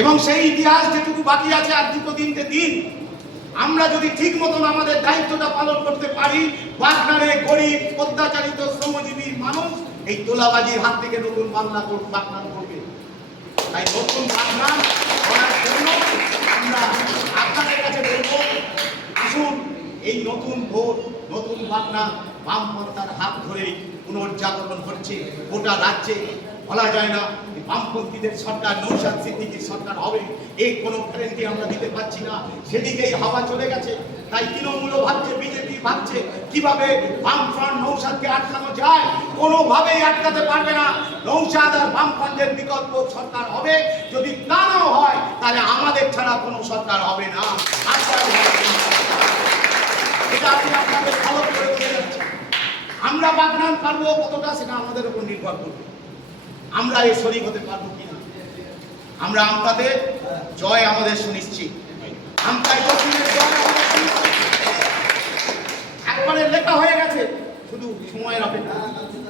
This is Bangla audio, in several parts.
এবং সেই ইতিহাস যেটুকু বাকি আছে আর দুটো তিনটে দিন, আমরা যদি ঠিক মতন আমাদের দায়িত্বটা পালন করতে পারি, বাগনানে গরিব অত্যাচারিত শ্রমজীবী মানুষ এই তোলাবাজির হাত থেকে নতুন বাংলান করবে। তাই নতুন বাগনান করার জন্য আমরা আপনাদের কাছে বলবো, আসুন এই নতুন ভোট, নতুন বাগনান বামপন্থার হাত ধরেই পুনর্জাগরণ হচ্ছে গোটা রাজ্যে। বলা যায় না বামপন্থীদের সরকার, নৌশাদ সিদ্দিকীর সরকার হবে, এই কোনো গ্যারেন্টি আমরা দিতে পারছি না। সেদিকেই হাওয়া চলে গেছে। তাই তৃণমূলও ভাবছে, বিজেপি ভাবছে কিভাবে বামফ্রন্ট নৌশাদকে আটকানো যায়। কোনোভাবেই আটকাতে পারবে না। নৌশাদ আর বামফ্রন্টের বিকল্প সরকার হবে। যদি তা নাও হয় তাহলে আমাদের ছাড়া কোনো সরকার হবে না। এটা আমি আপনাদের ভালো করে বলে যাচ্ছি। আমরা বাগনান পারবো কতটা সেটা আমাদের উপর নির্ভর করবে। আমরা এই শরীক হতে পারবো কিনা। আমরা আমতাদের জয় আমাদের সুনিশ্চিত। আমতায় জয় একবারে লেখা হয়ে গেছে, শুধু সময়ের অপেক্ষা।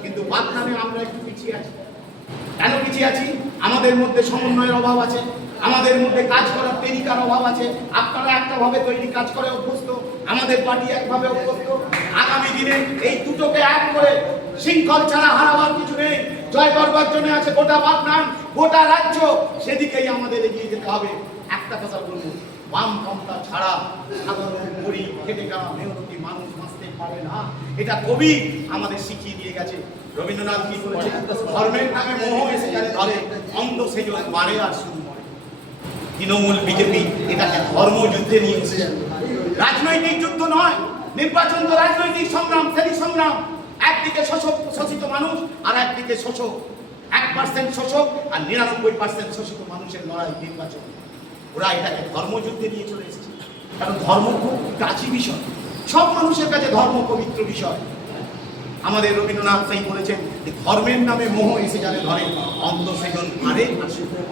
কিন্তু বাগনানে আমরা একটু পিছিয়ে আছি। কেন পিছিয়ে আছি? আমাদের মধ্যে সমন্বয়ের অভাব আছে, আমাদের মধ্যে কাজ করার তরিকার অভাব আছে। আপনারা একটা ভাবে তৈরি কাজ করে অভ্যস্ত, আমাদের পার্টি একভাবে অভ্যস্ত। আগামী দিনে এই দুটোকে এক করে শৃঙ্খল ছাড়া হারাবার কিছু নেই। জয় করবার জন্য আছে গোটা বাগনান, গোটা রাজ্য। সেদিকেই আমাদের এগিয়ে যেতে হবে। একটা কথা বলবো, বামপন্থা ছাড়া সাধারণ গরিব খেটে খাওয়া মেহনতি মানুষ বাঁচতে পারে না। এটা কবি আমাদের শিখিয়ে দিয়ে গেছে। রবীন্দ্রনাথ কি বলেছে? ধর্মের নামে মোহ এসে গেলে ধরে, অন্ধ সেজন মারে আর শুরু করে। তৃণমূল বিজেপি এটাকে ধর্মযুদ্ধে নিয়ে এসেছে। রাজনৈতিক যুদ্ধ নয়, নির্বাচন তো রাজনৈতিক সংগ্রাম, সেই সংগ্রাম। একদিকে শোষিত মানুষ আর একদিকে শোষক। 1% শোষক আর 99% শোষিত মানুষের লড়াই নির্বাচন। ওরা এটাকে ধর্মযুদ্ধে নিয়ে চলে এসেছে। কারণ ধর্ম খুব কাছি বিষয়, সব মানুষের কাছে ধর্ম পবিত্র বিষয়। আমাদের রবীন্দ্রনাথ সেই বলেছেন, ধর্মের নামে মোহ এসে যাবে ধরে, অন্ধ সেজন মারে আর শুরু করে।